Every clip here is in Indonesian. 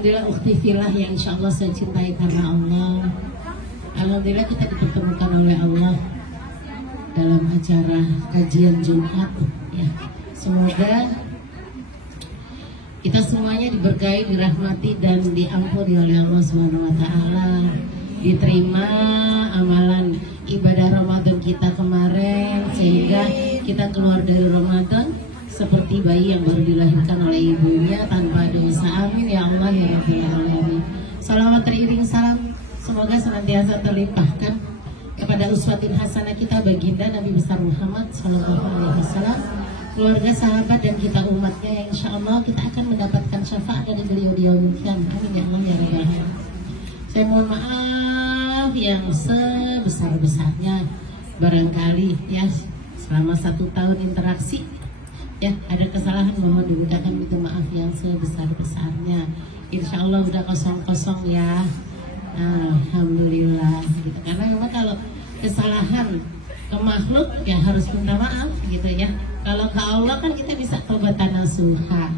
Alhamdulillah ukhti fillah yang insya Allah saya cintai karena Allah. Alhamdulillah kita dipertemukan oleh Allah dalam acara kajian Jumat ya. Semoga kita semuanya diberkahi, dirahmati dan diampuni oleh Allah Subhanahu wa taala. Diterima amalan ibadah Ramadan kita kemarin sehingga kita keluar dari Ramadan seperti bayi yang baru dilahirkan oleh ibunya tanpa dosa. Amin ya Allah ya Rabbal alamin. Salawat teriring salam semoga senantiasa terlimpahkan kepada uswatin hasanah kita baginda Nabi besar Muhammad sallallahu alaihi wasallam, keluarga, sahabat dan kita umatnya yang insya Allah kita akan mendapatkan syafaat dari beliau di yaumil qiyamah. Amin ya Allah ya Rabbal alamin. Saya mohon maaf yang sebesar-besarnya barangkali ya selama 1 tahun interaksi ya ada kesalahan, mohon dimudahkan, minta maaf yang sebesar-besarnya. Insya Allah udah kosong-kosong ya. Alhamdulillah gitu. Karena memang kalau kesalahan ke makhluk ya harus minta maaf gitu ya. Kalau ke Allah kan kita bisa taubatan nasuha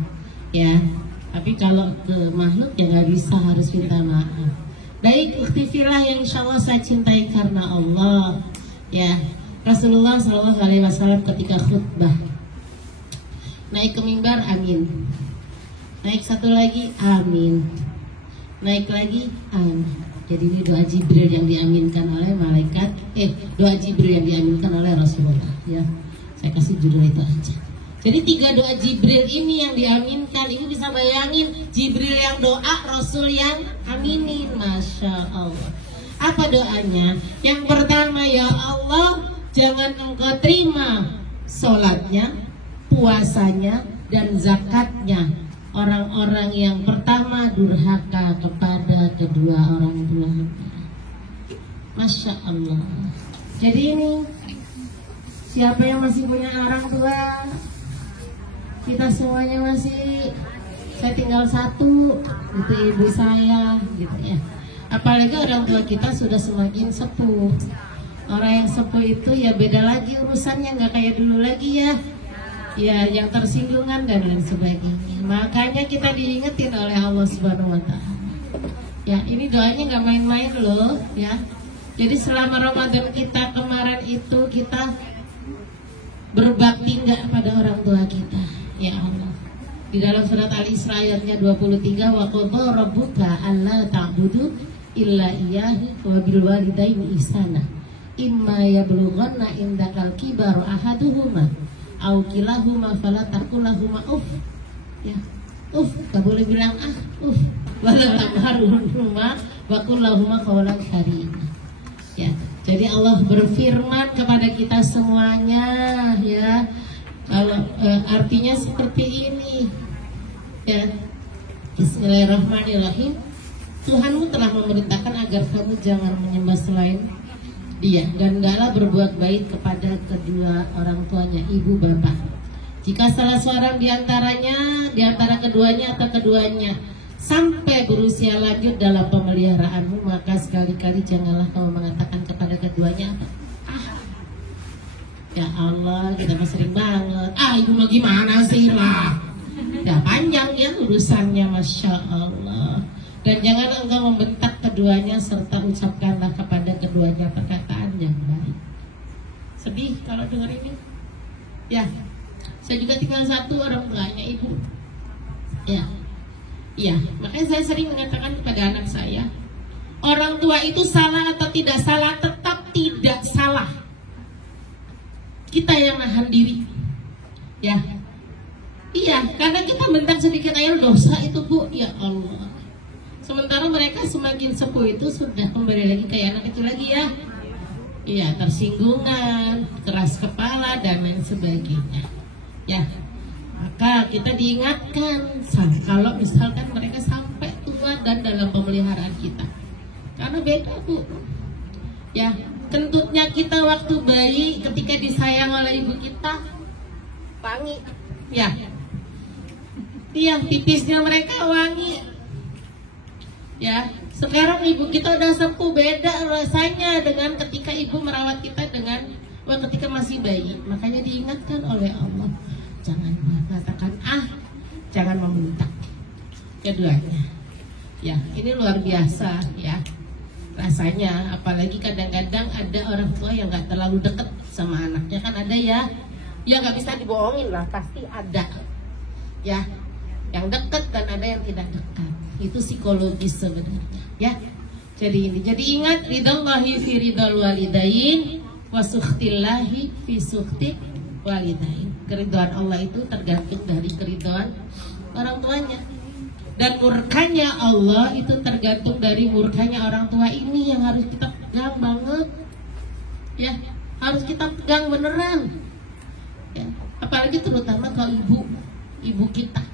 ya. Tapi kalau ke makhluk ya nggak bisa, harus minta maaf. Baik, ukhti fillah yang insya Allah saya cintai karena Allah ya. Rasulullah SAW ketika khutbah naik ke mimbar, amin. Naik satu lagi, amin. Naik lagi, amin. Jadi ini doa Jibril yang diaminkan oleh malaikat. Doa Jibril yang diaminkan oleh Rasulullah. Ya, saya kasih judul itu aja. Jadi 3 doa Jibril ini yang diaminkan. Ibu bisa bayangin, Jibril yang doa, Rasul yang aminin. Masya Allah. Apa doanya? Yang pertama, ya Allah, jangan Engkau terima sholatnya, puasanya dan zakatnya orang-orang yang pertama durhaka kepada kedua orang tuanya. Masya Allah. Jadi ini siapa yang masih punya orang tua? Kita semuanya masih, saya tinggal 1 gitu, ibu saya gitu ya. Apalagi orang tua kita sudah semakin sepuh. Orang yang sepuh itu ya beda lagi urusannya, nggak kayak dulu lagi ya. Ya, yang tersinggungan dan lain sebagainya. Makanya kita diingetin oleh Allah Subhanahu wa taala. Ya, ini doanya nggak main-main loh, ya. Jadi selama Ramadan kita kemarin itu kita berbakti nggak pada orang tua kita, ya Allah. Di dalam surat Al-Isra ayatnya 23, wa qadha rabbuka alla ta'budu illa iyyahu wa bil walidaini ihsana. Imma yablughanna indakal kibaru ahaduhuma au kilahuma fala taqulahuma ya gak boleh bilang wala tamharuhuma wa kullahuma qawlan karima ya. Jadi Allah berfirman kepada kita semuanya ya, kalau artinya seperti ini ya. Bismillahirrahmanirrahim. Tuhanmu telah memerintahkan agar kamu jangan menyembah selain Dia dan hendaklah berbuat baik kepada kedua orang tuanya, ibu bapak. Jika salah seorang diantaranya, diantara keduanya atau keduanya sampai berusia lanjut dalam pemeliharaanmu, maka sekali-kali janganlah kamu mengatakan kepada keduanya ya Allah, kita mah sering banget. Ibu mah gimana sih lah? Ya panjang ya urusannya, Masya Allah. Dan jangan engkau membentak keduanya serta ucapkanlah kepada keduanya perkataan yang baik. Sedih kalau dengar ini. Ya, saya juga tinggal 1 orang tuanya ibu. Ya, iya. Makanya saya sering mengatakan kepada anak saya, orang tua itu salah atau tidak salah, tetap tidak salah. Kita yang nahan diri. Ya, iya. Karena kita bentak sedikit air dosa itu bu. Ya Allah. Sementara mereka semakin sepuh itu sudah kembali lagi kayak anak itu lagi ya. Iya, tersinggungan, keras kepala dan lain sebagainya. Ya, maka kita diingatkan kalau misalkan mereka sampai tua dan dalam pemeliharaan kita. Karena beda bu. Ya, kentutnya kita waktu bayi ketika disayang oleh ibu kita wangi. Ya. Iya, pipisnya mereka wangi. Ya, sekarang ibu kita udah sepuh, beda rasanya dengan ketika ibu merawat kita dengan ketika masih bayi. Makanya diingatkan oleh Allah, jangan mengatakan jangan membentak keduanya. Ya, ini luar biasa ya rasanya. Apalagi kadang-kadang ada orang tua yang nggak terlalu deket sama anaknya, kan ada ya. Ya nggak bisa dibohongin lah, pasti ada. Ya, yang dekat dan ada yang tidak dekat. Itu psikologis sebenarnya. Ya, jadi ingat ridallahi fi ridal walidain wa sukhtillahi fi sukhti walidain. Keridhaan Allah itu tergantung dari keridhaan orang tuanya. Dan murkanya Allah itu tergantung dari murkanya orang tua ini, yang harus kita pegang banget. Ya, harus kita pegang beneran. Ya, apalagi terutama kalau ibu kita.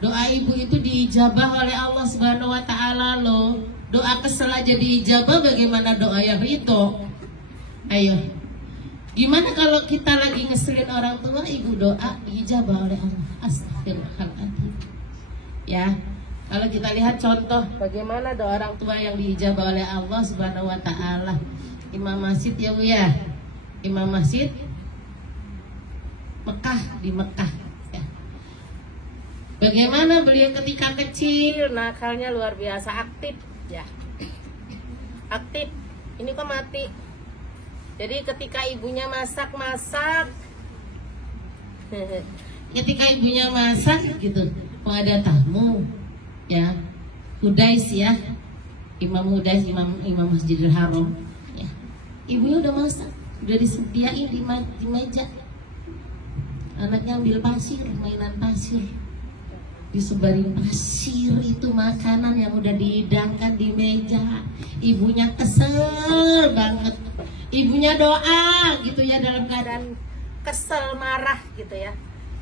Doa ibu itu diijabah oleh Allah Subhanahu wa taala loh. Doa kesel aja diijabah, bagaimana doa yang ridho? Ayo. Gimana kalau kita lagi ngeselin orang tua, ibu doa diijabah oleh Allah. Astagfirullahaladzim. Ya, kalau kita lihat contoh bagaimana doa orang tua yang diijabah oleh Allah Subhanahu wa taala. Imam Masjid ya Bu ya. Imam Masjid Mekah, di Mekah ya. Bagaimana beliau ketika kecil nakalnya luar biasa, aktif ya. Aktif. Ini kok mati. Jadi ketika ibunya masak ketika ibunya masak gitu, mau ada tamu ya, Hudais ya, Imam Hudais, Imam Masjidil Haram ya. Ibunya udah masak, udah disediain di meja. Anaknya ambil pasir, mainan pasir, disebarin pasir itu makanan yang udah dihidangkan di meja. Ibunya kesel banget. Ibunya doa gitu ya, dalam keadaan kesel, marah gitu ya.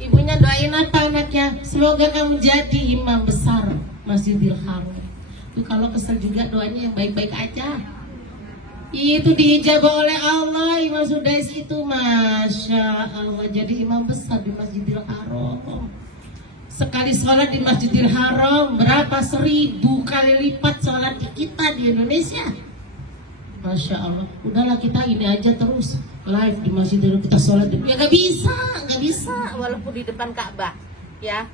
Ibunya doain apa anaknya? Semoga kamu jadi imam besar Masjidil Haram. Tuh kalau kesel juga doanya yang baik-baik aja. Itu diijabah oleh Allah. Imam Sudais itu Masya Allah jadi imam besar di Masjidil Haram. Sekali sholat di Masjidil Haram berapa? 1000 kali lipat sholat kita di Indonesia. Masya Allah. Udahlah kita ini aja terus live di Masjidil Haram, kita sholat. Ya gak bisa walaupun di depan Ka'bah ya.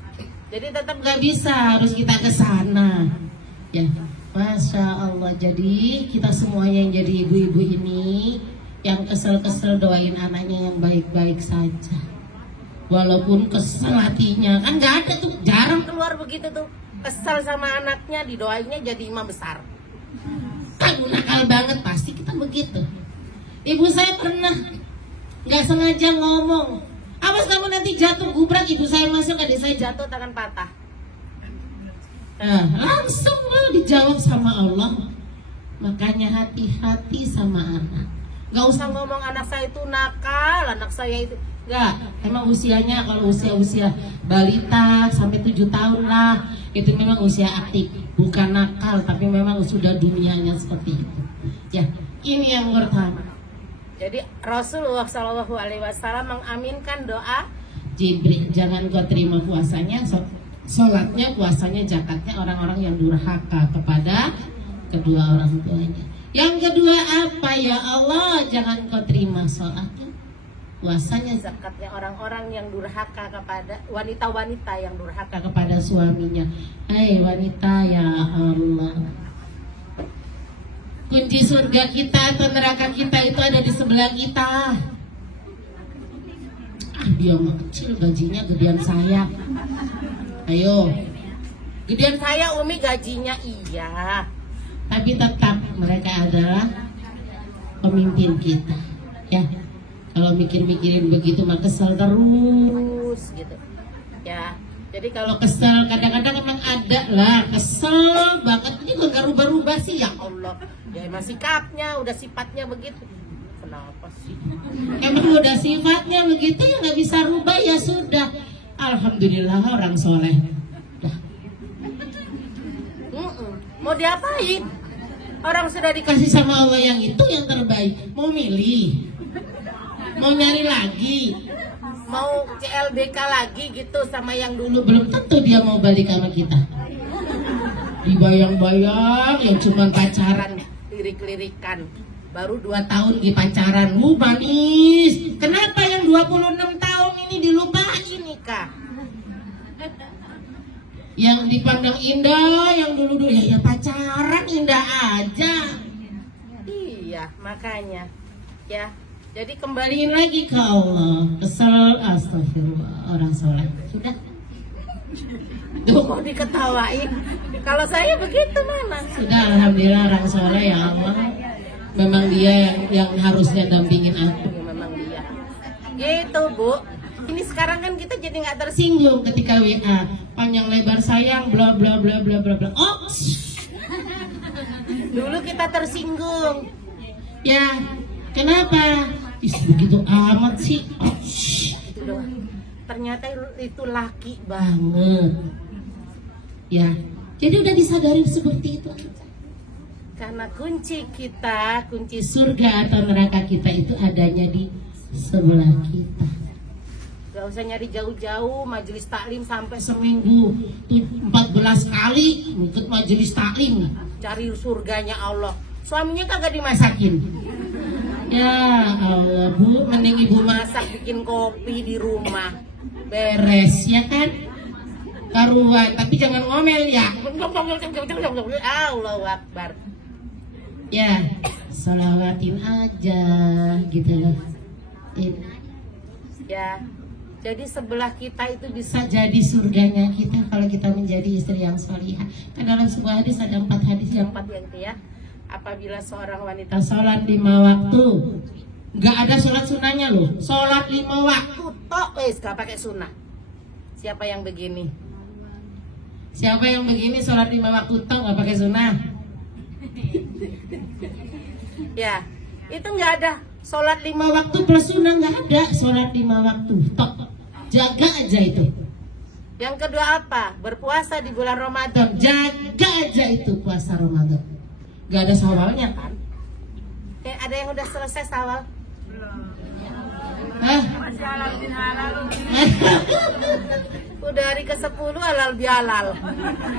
Jadi tetap gak bisa, harus kita ke sana ya. Masya Allah. Jadi kita semuanya yang jadi ibu-ibu ini, yang kesel-kesel doain anaknya yang baik-baik saja. Walaupun kesel hatinya, kan gak ada tuh, jarang keluar begitu tuh. Kesel sama anaknya, didoainnya jadi imam besar. Kamu nakal banget, pasti kita begitu. Ibu saya pernah gak sengaja ngomong, awas kamu nanti jatuh gubrak. Ibu saya masuk, adik saya jatuh, tangan patah. Nah, langsung dijawab sama Allah. Makanya hati-hati sama anak. Gak usah ngomong anak saya itu nakal, anak saya itu enggak. Emang usianya kalau usia balita sampai 7 tahun lah, itu memang usia aktif, bukan nakal, tapi memang sudah dunianya seperti itu. Ya, ini yang pertama. Jadi Rasulullah SAW mengaminkan doa Jibril, jangan kau terima puasanya, sholatnya, puasanya, zakatnya orang-orang yang durhaka kepada kedua orang tuanya. Yang kedua apa ya Allah? Jangan kau terima sholatnya, puasanya, zakatnya orang-orang yang durhaka kepada wanita-wanita yang durhaka kepada suaminya. Hai wanita ya Allah, kunci surga kita atau neraka kita itu ada di sebelah kita. Dia mah kecil, gajinya gedean saya. Ayo, gedean saya Umi gajinya iya, tapi tetap mereka adalah pemimpin kita ya. Kalau mikir-mikirin begitu mah kesel terus gitu ya. Jadi kalau kesel kadang-kadang emang ada lah, kesel banget. Ini kok gak rubah-rubah sih ya Allah. Ya emang sikapnya, udah sifatnya begitu. Kenapa sih? Emang udah sifatnya begitu ya gak bisa rubah, ya sudah. Alhamdulillah orang soleh. Mau diapain? Orang sudah dikasih sama Allah yang itu yang terbaik. Mau milih? Mau nyari lagi? Mau CLBK lagi gitu sama yang dulu? Belum tentu dia mau balik sama kita. Dibayang-bayang yang cuma pacaran, lirik-lirikan, baru 2 tahun di pacaran, manis. Kenapa yang 26 tahun ini dilupain nikah? Yang dipandang indah, yang dulu-dulu ya pacaran indah aja. Iya, makanya ya. Jadi kembaliin lagi ke Allah. Kesel, astagfirullah, orang soleh. Sudah. Duh, mau diketawain. Kalau saya begitu memang. Sudah, alhamdulillah orang soleh ya Allah. Memang dia yang harusnya dampingin aku. Memang dia. Gitu Bu. Ini sekarang kan kita jadi nggak tersinggung ketika WA. Panjang lebar sayang, bla bla bla bla bla bla. Oh, dulu kita tersinggung. Ya, kenapa? Begitu amat sih. Oh, itu doang. Ternyata itu laki banget. Ya, jadi udah disadari seperti itu. Karena kunci kita, kunci surga atau neraka kita itu adanya di sebelah kita. Gak usah nyari jauh-jauh, majelis taklim sampai seminggu 14 kali ikut majelis taklim, cari surganya Allah. Suaminya kagak dimasakin. Ya Allah Bu, mending ibu masak, bikin kopi di rumah, beres ya kan? Karuan, tapi jangan ngomel ya. Allahu Akbar. Ya, sholawatin aja gitu loh. Ya, jadi sebelah kita itu bisa jadi surganya kita kalau kita menjadi istri yang solihah. Kan dalam sebuah hadis ada 4 hadis yang 4 yang itu ya. Apabila seorang wanita sholat 5 waktu, nggak ada sholat sunnahnya loh. Sholat 5 waktu, tok wes gak pakai sunnah. Siapa yang begini? Siapa yang begini sholat 5 waktu tok gak pakai sunnah? Ya, itu nggak ada. Sholat 5 waktu plus sunnah nggak ada. Sholat 5 waktu tok, jaga aja itu. Yang kedua apa? Berpuasa di bulan Ramadan, jaga aja itu puasa Ramadan. Gak ada sawalnya kan? Ada yang udah selesai sawal? Belum. Hah? Masih halal bihalal. Udah hari ke-10 halal bihalal.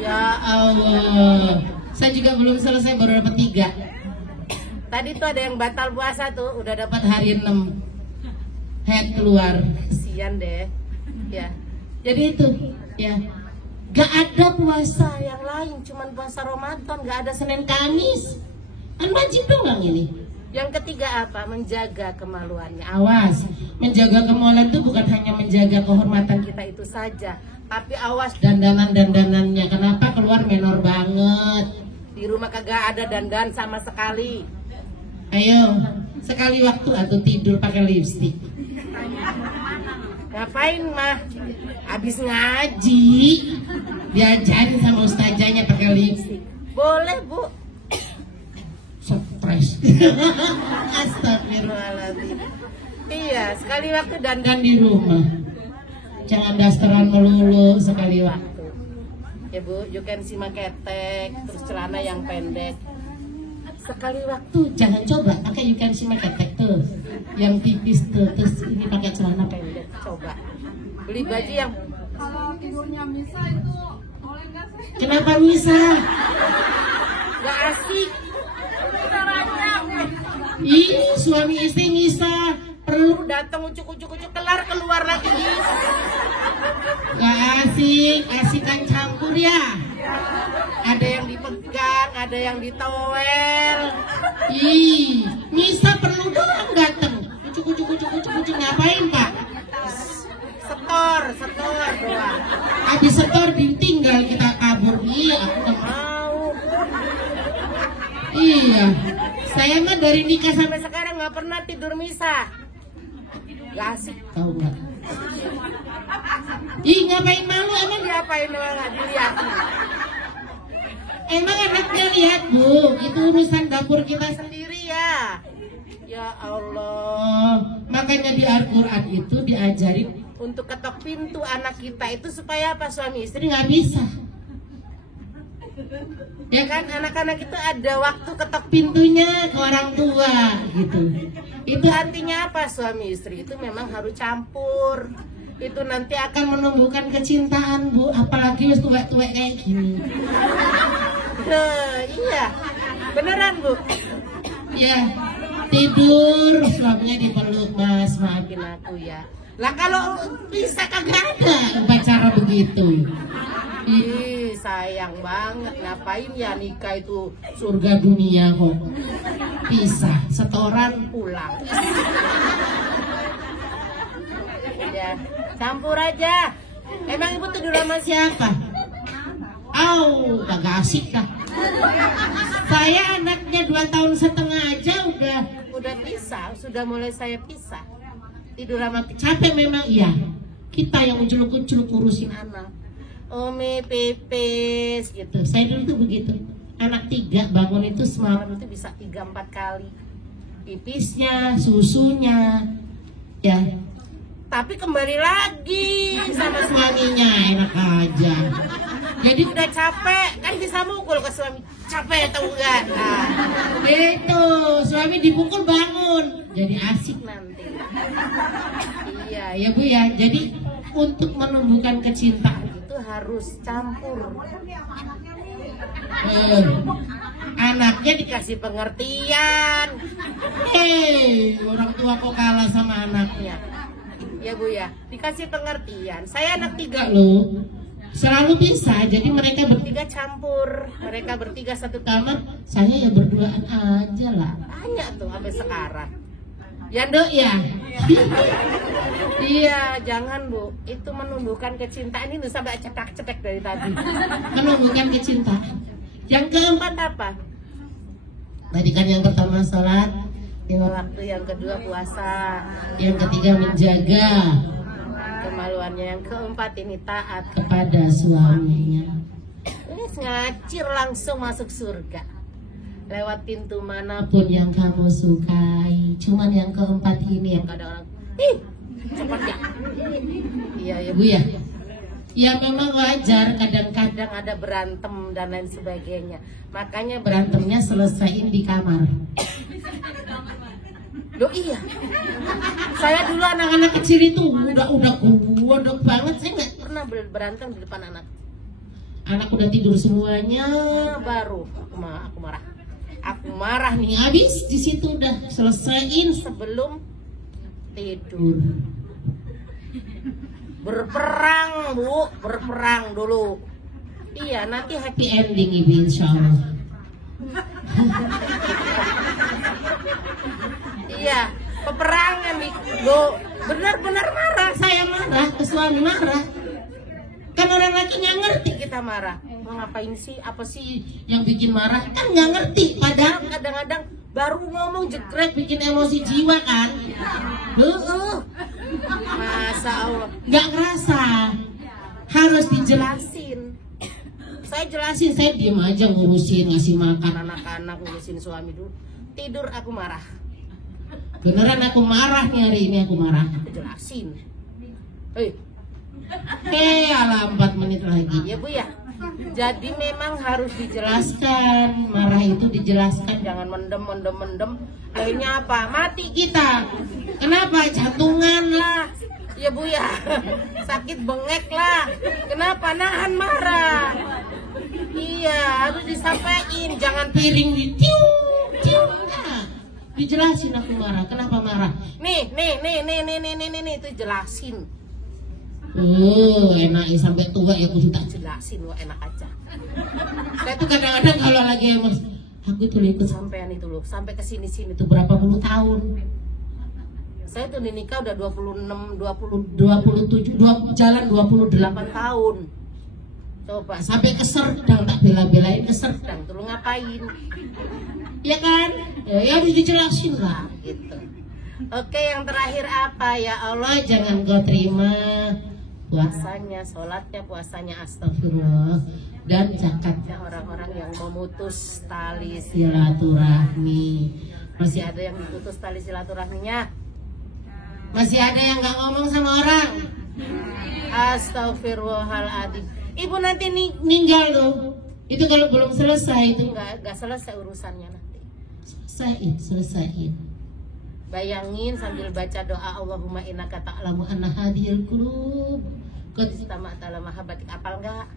Ya Allah. Saya juga belum selesai, baru dapat 3. Tadi tuh ada yang batal puasa tuh, udah dapat hari 6. Head keluar. Kasian deh. Ya. Jadi itu, ya. Gak ada puasa yang lain, cuman puasa Ramadan, gak ada Senin Kamis. Kan wajib doang ini. Yang ketiga apa? Menjaga kemaluannya. Awas, menjaga kemaluan itu bukan hanya menjaga kehormatan kita itu saja, tapi awas dandanan-dandanannya. Kenapa keluar menor banget? Di rumah kagak ada dandan sama sekali. Ayo, sekali waktu atau tidur pakai lipstik. Ngapain mah? Habis ngaji diajarin sama ustazanya pakai lipstik. Boleh Bu. Stres. Astagfirullahaladzim. Iya, sekali waktu dandan di rumah. Jangan dasteran melulu sekali waktu. Ya Bu, you can see ketek, terus celana yang pendek. Sekali waktu jangan coba pakai you can see ketek tuh, yang tipis tuh, terus ini pakai celana pendek. Coba beli baju yang kalau tidurnya misa itu boleh nggak sih? Kenapa misa? Gak asik. Ih, suami istri misa perlu datang ucuk kelar keluar lagi. Gak asik, asikan campur ya. Ada yang dipegang, ada yang ditowel. Ih, misa perlu doang datang. Ucuk ngapain Pak? Setor doang. Habis setor ditinggal kita kabur. Iya, aku gak mau. Iya, saya mah dari nikah sampai sekarang nggak pernah tidur misa. Gak asik, tahu nggak? Ih, ngapain malu? Emang diapain doang nggak dilihat? Emang anaknya lihat Bu, itu urusan dapur kita sendiri ya. Ya Allah, makanya di Al-Quran itu diajarin untuk ketok pintu anak kita itu supaya apa? Suami istri nggak bisa. Ya kan, anak-anak itu ada waktu ketok pintunya ke orang tua gitu. Itu artinya apa? Suami istri itu memang harus campur. Itu nanti akan menumbuhkan kecintaan Bu, apalagi wis tuwek-tuwek kayak gini. Iya, beneran Bu. Ya, tidur suaminya dipeluk, Mas, maafin aku ya. Lah kalau bisa kagak ada upacara begitu. Ih, sayang banget. Ngapain ya nikah itu? Surga dunia kok. Pisah, setoran Pulang. Ya, campur aja. Emang ibu tidur sama siapa? Au, kagak asik dah. Saya anaknya 2,5 tahun aja Udah pisah, sudah mulai saya pisah. Tidur sama capek memang iya. Kita yang uculuk-uculuk urusin anak. Ome pepes gitu. Saya dulu tuh begitu. Anak 3 bangun itu semalam Malam itu bisa 3-4 kali. pipisnya, susunya, ya. Tapi kembali lagi sama Suaminya enak aja. Jadi udah capek, kan bisa mukul ke suami. Capek atau enggak? Nah, Itu suami dipukul bangun. Jadi asik. nanti. Iya ya Bu ya. Jadi untuk menumbuhkan kecintaan Itu harus campur. anaknya Dikasih pengertian. orang tua kok kalah sama anaknya. Ya Bu ya, dikasih pengertian. Saya anak 3 Loh, selalu bisa. Jadi mereka bertiga campur. Mereka bertiga satu tamat, saya ya berduaan aja lah. banyak tuh sampai sekarang. Ya Dok ya. Iya, jangan Bu. Itu menumbuhkan kecintaan ini sampai cetak-cetek dari tadi. Menumbuhkan kecintaan. Yang keempat Apa? tadi kan yang pertama sholat, Waktu yang kedua puasa. yang ketiga menjaga Kemaluannya yang keempat ini taat. kepada suaminya. Ini ngacir langsung masuk surga. Lewat pintu mana Apapun yang kamu sukai, cuman yang keempat ini yang ada orang. Ih, cepat ya. Iya ya Bu ya. Ya memang wajar kadang-kadang kadang ada berantem dan lain sebagainya. Makanya berantemnya selesaiin di kamar. Loh iya. Saya dulu Anak-anak kecil itu udah gondok banget, saya nggak. pernah berantem di depan anak. Anak udah tidur semuanya, Baru aku marah. Aku marah nih habis di situ udah selesaiin sebelum tidur. Berperang Bu, berperang dulu. Iya, nanti happy happy ending ibu insya Allah. Iya, peperangan nih. Lo benar-benar marah. Saya marah, ke suami marah. Kan orang laki nggak ngerti Kita marah. Mau ngapain sih? Apa sih? yang bikin marah, kan nggak ngerti. Padahal Kadang-kadang baru ngomong jegrek bikin emosi jiwa kan. Masa Allah. Nggak ngerasa. Harus dijelasin. Jelasin. Saya Jelasin, jelasin. saya diem aja ngurusin, ngasih makan. Anak-anak ngurusin suami dulu. Tidur aku marah. Beneran aku marah nih hari ini, aku marah. Aku jelasin. Hei, Alah 4 menit lagi. ya Bu ya. Jadi memang harus dijelaskan. Jelaskan, marah itu dijelaskan. Jangan mendem. Lainnya apa? Mati Kita, kenapa? Jantungan lah. Ya Bu ya. Sakit bengek lah. Kenapa? Nahan marah. Iya, harus disampaikan. Jangan Piring di tiung. Nah, dijelasin aku marah, kenapa marah? nih, itu jelasin. Enak ya sampai tua ya aku sudah. Jelasin lo enak aja. Saya tuh kadang-kadang kalau lagi emosi, aku tuh ikut Sampean itu loh, sampai ke sini-sini itu tuh. berapa puluh tahun? Saya tuh nikah udah 26, 27, jalan 28 8 tahun. Coba sampai ke Serdang, tak bela-belain ke Serdang. sedang tuh lu ngapain? Ya kan? Ya harus dijelasin lah. Gitu. Oke, yang terakhir apa ya Allah? Jangan kau terima Puasanya, sholatnya, puasanya astagfirullah dan zakatnya. orang-orang yang memutus tali Silaturahmi. Masih ada yang diputus tali silaturahminya? Masih ada yang nggak ngomong sama orang. Astagfirullahaladzim. Ibu nanti nih Ninggal tuh. Itu kalau belum selesai itu. nggak selesai urusannya nanti. Selesaiin. Bayangin sambil baca doa Allahumma innaka ta'lamu Alamu anna hadhil qulub qad istama ta'ala mahabbatik. Apal nggak?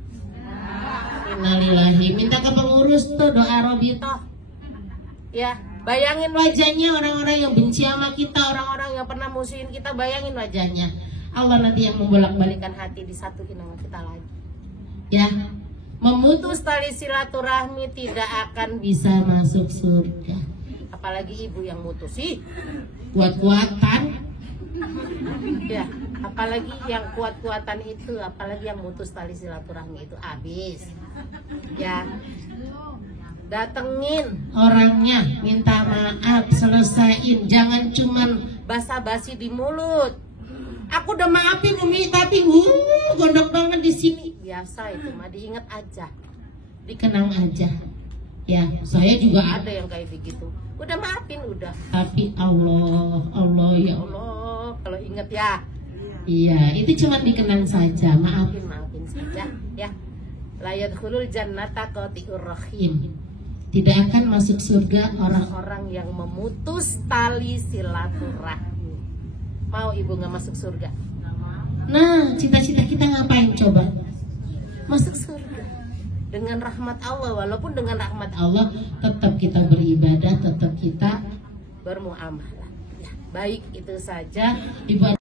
innalillahi. Minta ke pengurus tuh doa Robito. Toh, ya bayangin Wajahnya orang-orang yang benci sama kita, orang-orang yang pernah musuhin kita, bayangin wajahnya. Allah nanti yang membolak-balikan balikan hati, disatuin sama kita lagi. Ya, memutus Putus tali silaturahmi tidak akan bisa masuk surga. apalagi ibu yang mutus sih. Kuat-kuatan. Ya, apalagi yang kuat-kuatan itu, apalagi yang mutus tali silaturahmi itu habis. Ya. Datengin Orangnya minta maaf, selesaiin, jangan cuman basa-basi di mulut. aku udah maafin Umi tapi gondok banget di sini. Biasa itu mah, diingat aja. Dikenang aja. Ya, saya juga ada. Ada yang kayak begitu. Udah maafin udah. Tapi Allah ya Allah. Allah, kalau inget ya, Iya, itu cuma dikenang saja. Maaf. maafin saja ya. La yadkhulul jannata qati'ur rahim. Tidak akan masuk surga orang. Orang yang memutus tali silaturahmi. Mau ibu nggak masuk surga? Nah, cita-cita kita ngapain coba? Masuk surga dengan rahmat Allah. Walaupun dengan rahmat Allah, tetap kita beribadah, tetap kita bermuamalah. Ya, baik itu saja. Ibu